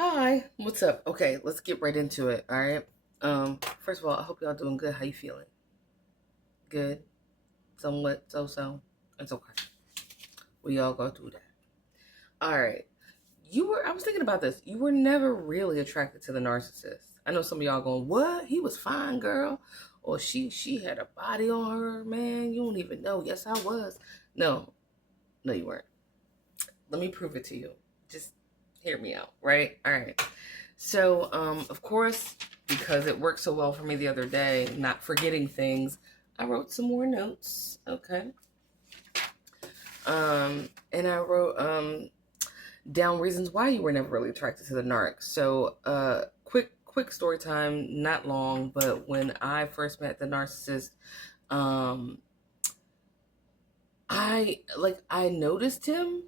Hi, what's up? Okay, let's get right into it. All right. First of all, I hope y'all doing good. How you feeling? Good. Somewhat so. It's okay. We all go through that. All right. I was thinking about this. You were never really attracted to the narcissist. I know some of y'all going, what? He was fine, girl. Or she had a body on her, man. You don't even know. Yes, I was. No, no, you weren't. Let me prove it to you. Just hear me out, right? All right. So, of course, because it worked so well for me the other day, not forgetting things, I wrote some more notes. Okay. And I wrote down reasons why you were never really attracted to the narc. So, quick story time, not long, but when I first met the narcissist, um, I noticed him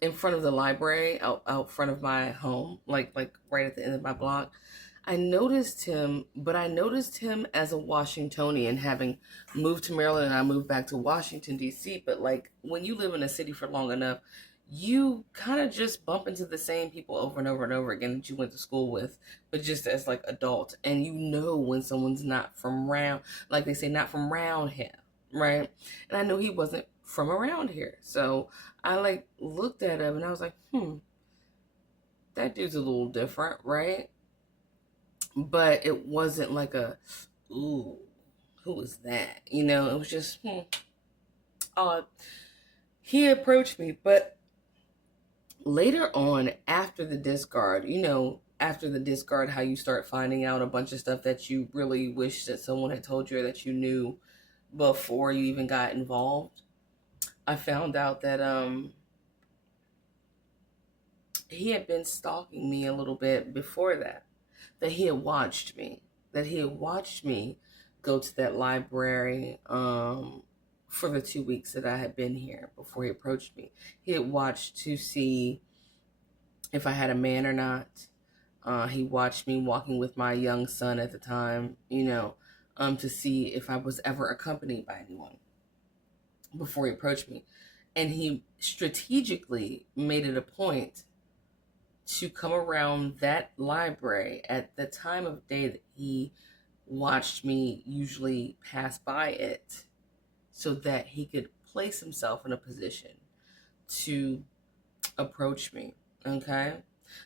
in front of the library, out front of my home, like right at the end of my block. I noticed him, but I noticed him as a Washingtonian, having moved to Maryland, and I moved back to Washington D.C. But like when you live in a city for long enough, you kind of just bump into the same people over and over and over again that you went to school with, but just as like adults, and you know when someone's not from round, like they say, not from round here, right? And I know he wasn't from around here, so I like looked at him and I was like, that dude's a little different, right? But it wasn't like ooh, who was that? It was just, odd. He approached me, but later on, after the discard, after the discard, how you start finding out a bunch of stuff that you really wish that someone had told you or that you knew before you even got involved. I found out that he had been stalking me a little bit before that he had watched me, go to that library for the 2 weeks that I had been here before he approached me. He had watched to see if I had a man or not. He watched me walking with my young son at the time, to see if I was ever accompanied by anyone before he approached me. And he strategically made it a point to come around that library at the time of day that he watched me usually pass by it, so that he could place himself in a position to approach me. Okay?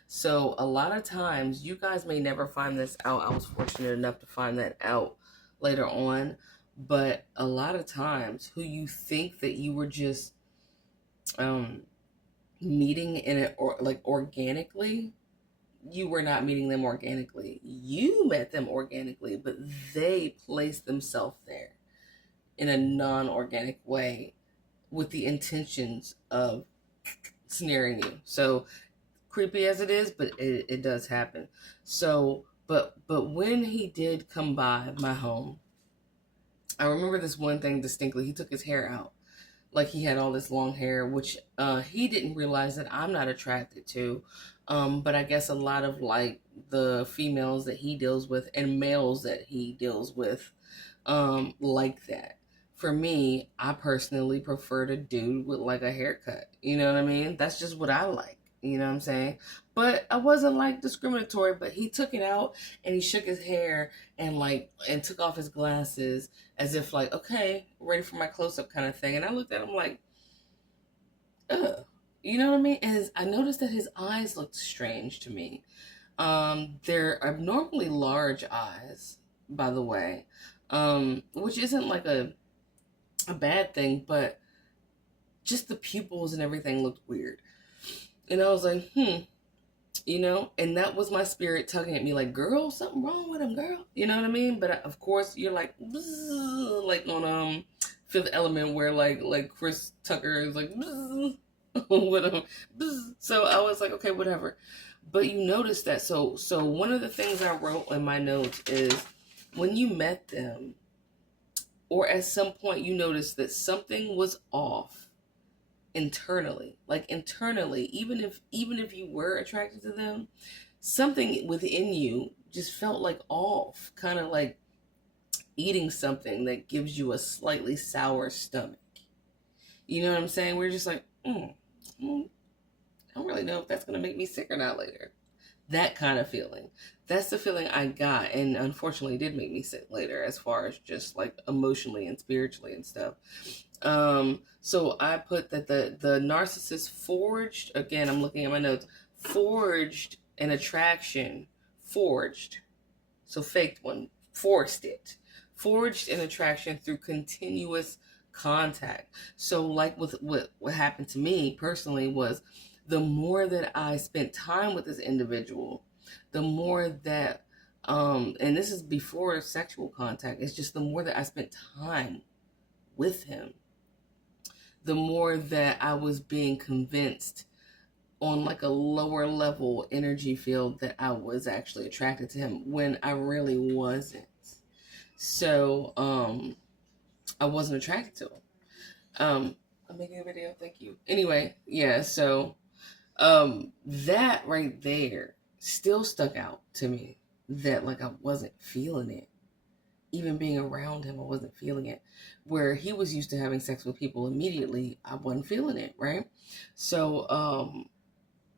So a lot of times, you guys may never find this out. I was fortunate enough to find that out later on. But a lot of times, who you think that you were just meeting in it, or like organically, you were not meeting them organically. You met them organically, but they placed themselves there in a non-organic way with the intentions of snaring you. So creepy as it is, but it does happen. So, but when he did come by my home, I remember this one thing distinctly. He took his hair out. Like he had all this long hair, which he didn't realize that I'm not attracted to. But I guess a lot of like the females that he deals with and males that he deals with like that. For me, I personally prefer a dude with like a haircut. You know what I mean? That's just what I like. You know what I'm saying? But I wasn't like discriminatory, but he took it out and he shook his hair and took off his glasses as if like, okay, ready for my close up kind of thing. And I looked at him like, ugh. You know what I mean? And I noticed that his eyes looked strange to me. They're abnormally large eyes, by the way, which isn't like a bad thing, but just the pupils and everything looked weird. And I was like, and that was my spirit tugging at me like, girl, something wrong with him, girl. You know what I mean? But of course, you're like, bzz, like on Fifth Element, where like Chris Tucker is like, bzz, with him. Bzz. So I was like, okay, whatever. But you noticed that. So one of the things I wrote in my notes is when you met them, or at some point you noticed that something was off internally, even if you were attracted to them, something within you just felt like off, kind of like eating something that gives you a slightly sour stomach. You know what I'm saying? We're just like, I don't really really know if that's going to make me sick or not later. That kind of feeling. That's the feeling I got, and unfortunately did make me sick later, as far as just like emotionally and spiritually and stuff. So I put that the narcissist forged, again, I'm looking at my notes, forged an attraction, forged, so faked one, forced it, forged an attraction through continuous contact. So like with what happened to me personally was, the more that I spent time with this individual, the more that, and this is before sexual contact, it's just the more that I spent time with him, the more that I was being convinced on like a lower level energy field that I was actually attracted to him when I really wasn't. So, I wasn't attracted to him. I'm making a video, thank you. Anyway, yeah, so that right there still stuck out to me, that like I wasn't feeling it. Even being around him, I wasn't feeling it. Where he was used to having sex with people immediately, I wasn't feeling it, right? So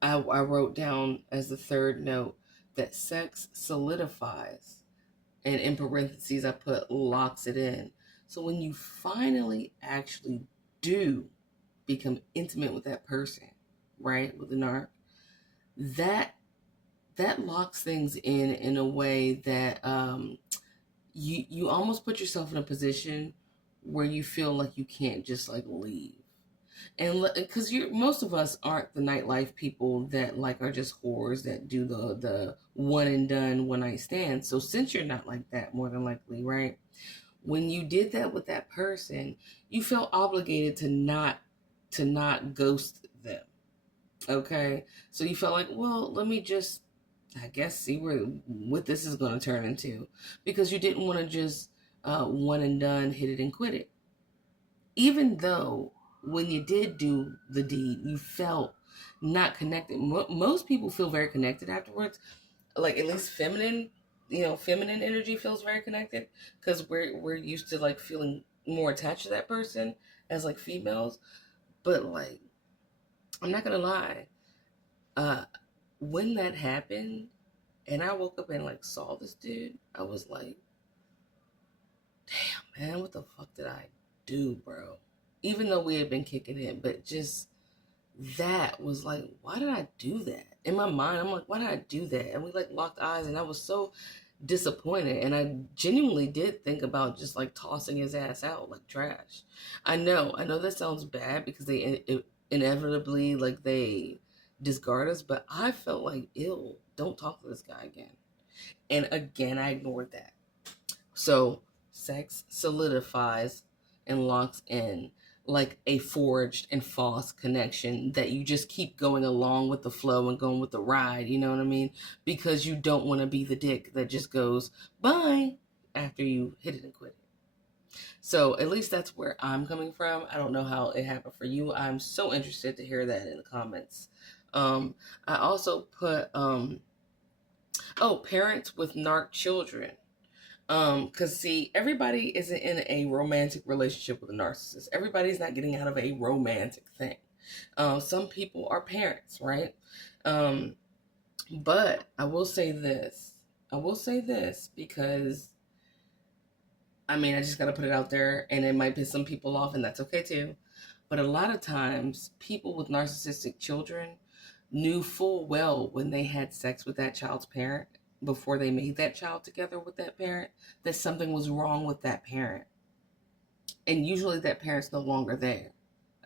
I wrote down as the third note that sex solidifies, and in parentheses I put locks it in. So when you finally actually do become intimate with that person, right, with the narc, that locks things in a way that you almost put yourself in a position where you feel like you can't just like leave. And because most of us aren't the nightlife people that like are just whores that do the one and done one night stand. So since you're not like that, more than likely, right? When you did that with that person, you felt obligated to not ghost them. Okay, so you felt like, well, let me just, I guess, see what this is going to turn into, because you didn't want to just one and done, hit it and quit it. Even though when you did do the deed, you felt not connected. Most people feel very connected afterwards. Like at least feminine energy feels very connected, because we're used to like feeling more attached to that person as like females. But like, I'm not gonna lie, when that happened and I woke up and like saw this dude, I was like, damn man, what the fuck did I do, bro? Even though we had been kicking it, but just that was like, why did I do that? In my mind, I'm like, why did I do that? And we like locked eyes, and I was so disappointed, and I genuinely did think about just like tossing his ass out like trash. I know that sounds bad, because they inevitably like they discard us, but I felt like, ew, don't talk to this guy again. And again, I ignored that. So sex solidifies and locks in like a forged and false connection that you just keep going along with the flow and going with the ride, you know what I mean? Because you don't want to be the dick that just goes bye after you hit it and quit it. So at least that's where I'm coming from. I don't know how it happened for you. I'm so interested to hear that in the comments. I also put parents with narc children. Because see, everybody isn't in a romantic relationship with a narcissist. Everybody's not getting out of a romantic thing. Some people are parents, right? But I will say this. Because, I mean, I just got to put it out there, and it might piss some people off, and that's okay too. But a lot of times, people with narcissistic children knew full well when they had sex with that child's parent, before they made that child together with that parent, that something was wrong with that parent. And usually that parent's no longer there.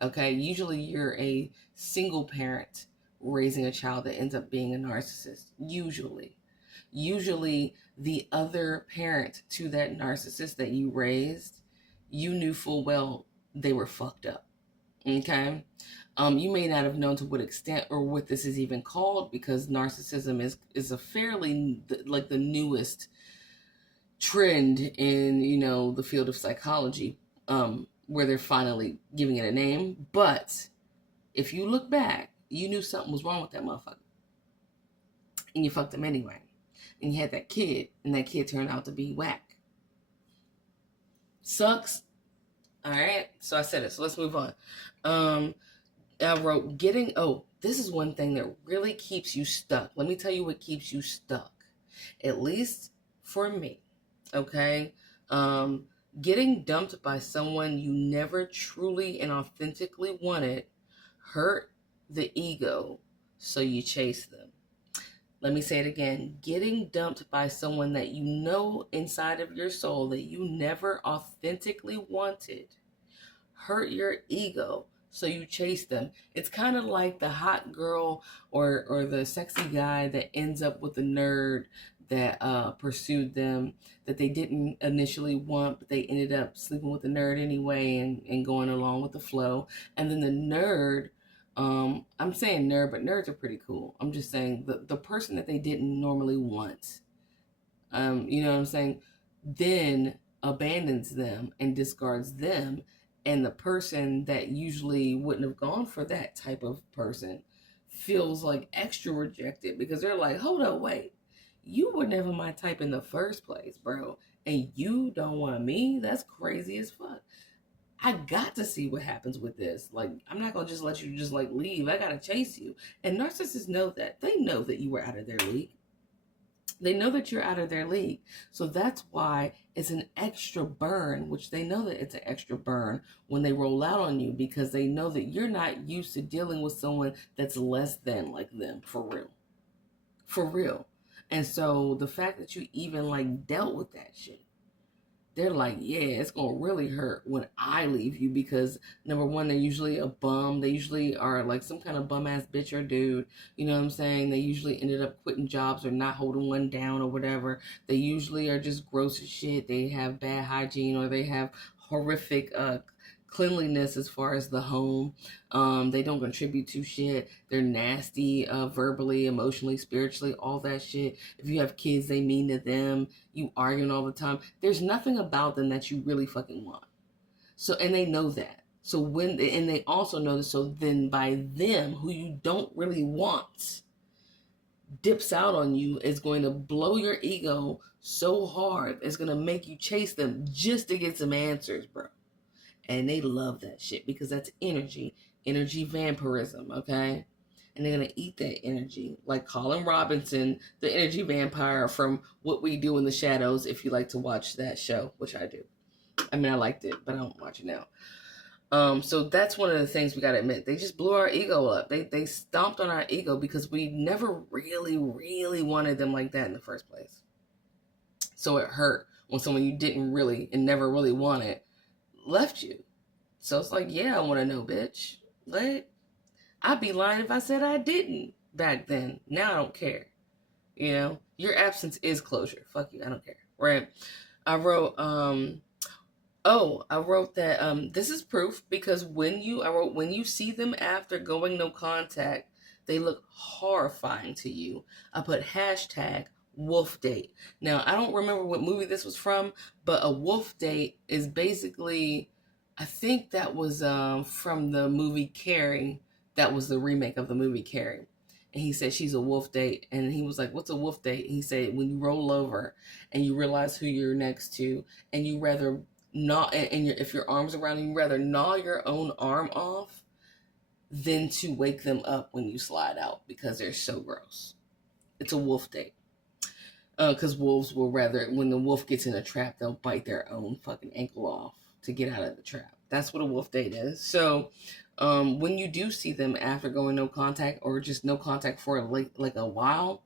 Okay? Usually you're a single parent raising a child that ends up being a narcissist. Usually the other parent to that narcissist that you raised, you knew full well they were fucked up. Okay? You may not have known to what extent or what this is even called, because narcissism is a fairly like the newest trend in, the field of psychology, where they're finally giving it a name. But if you look back, you knew something was wrong with that motherfucker, and you fucked him anyway, and you had that kid, and that kid turned out to be whack. Sucks. All right, so I said it. So let's move on. I wrote this is one thing that really keeps you stuck. Let me tell you what keeps you stuck, at least for me, okay? Getting dumped by someone you never truly and authentically wanted hurt the ego, so you chase them. Let me say it again. Getting dumped by someone that you know inside of your soul that you never authentically wanted hurt your ego, so you chase them. It's kind of like the hot girl or the sexy guy that ends up with the nerd that pursued them, that they didn't initially want, but they ended up sleeping with the nerd anyway and going along with the flow. And then the nerd, I'm saying nerd, but nerds are pretty cool. I'm just saying the person that they didn't normally want, you know what I'm saying, then abandons them and discards them. And the person that usually wouldn't have gone for that type of person feels like extra rejected because they're like, hold up, wait, you were never my type in the first place, bro. And you don't want me? That's crazy as fuck. I got to see what happens with this. Like, I'm not going to just let you just like leave. I got to chase you. And narcissists know that. They know that you were out of their league. They know that you're out of their league. So that's why it's an extra burn, which they know that it's an extra burn when they roll out on you, because they know that you're not used to dealing with someone that's less than like them, for real. For real. And so the fact that you even like dealt with that shit, they're like, yeah, it's going to really hurt when I leave you, because number one, they're usually a bum. They usually are like some kind of bum ass bitch or dude. You know what I'm saying? They usually ended up quitting jobs or not holding one down or whatever. They usually are just gross as shit. They have bad hygiene, or they have horrific cleanliness as far as the home. They don't contribute to shit. They're nasty verbally, emotionally, spiritually, all that shit. If you have kids, they mean to them. You arguing all the time. There's nothing about them that you really fucking want. So, and they know that. So and they also know this. So then by them, who you don't really want, dips out on you, is going to blow your ego so hard, it's going to make you chase them just to get some answers, bro. And they love that shit because that's energy vampirism, okay? And they're going to eat that energy. Like Colin Robinson, the energy vampire from What We Do in the Shadows, if you like to watch that show, which I do. I mean, I liked it, but I don't watch it now. So that's one of the things we got to admit. They just blew our ego up. They stomped on our ego because we never really, really wanted them like that in the first place. So it hurt when someone you didn't really and never really wanted left you. So it's like, yeah, I want to know, bitch. Like, I'd be lying if I said I didn't back then. Now I don't care. You know, your absence is closure. Fuck you, I don't care. Right? I wrote that this is proof, because when you see them after going no contact, they look horrifying to you. I put hashtag wolf date. Now, I don't remember what movie this was from, but a wolf date is basically, I think that was from the movie Carrie. That was the remake of the movie Carrie. And he said she's a wolf date. And he was like, what's a wolf date? And he said, when you roll over and you realize who you're next to, and you rather not, and if your arm's around them, you rather gnaw your own arm off than to wake them up when you slide out because they're so gross. It's a wolf date. Because wolves will rather, when the wolf gets in a trap, they'll bite their own fucking ankle off to get out of the trap. That's what a wolf date is. So when you do see them after going no contact, or just no contact for like a while,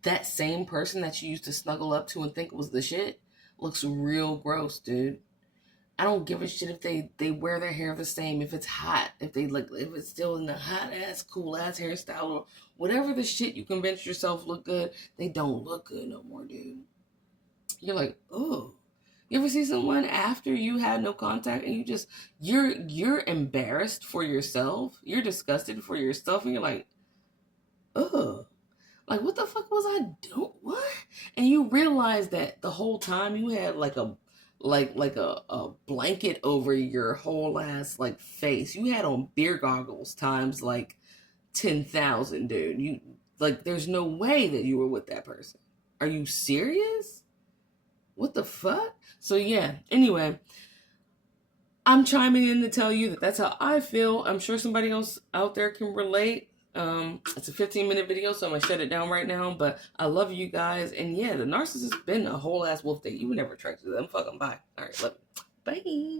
that same person that you used to snuggle up to and think was the shit looks real gross, dude. I don't give a shit if they wear their hair the same, if it's hot, if it's still in the hot ass, cool ass hairstyle, or whatever the shit you convince yourself look good, they don't look good no more, dude. You're like, oh. You ever see someone after you had no contact and you're embarrassed for yourself, you're disgusted for yourself, and you're like, ugh. Like, what the fuck was I doing? What? And you realize that the whole time you had like a blanket over your whole ass like face. You had on beer goggles times like 10,000, dude. You like, there's no way that you were with that person. Are you serious? What the fuck? So yeah, anyway, I'm chiming in to tell you that that's how I feel. I'm sure somebody else out there can relate. It's a 15-minute video, so I'm gonna shut it down right now. But I love you guys, and yeah, the narcissist been a whole ass wolf that you would never attract to them. Fuck them. Bye. All right, love you. Bye.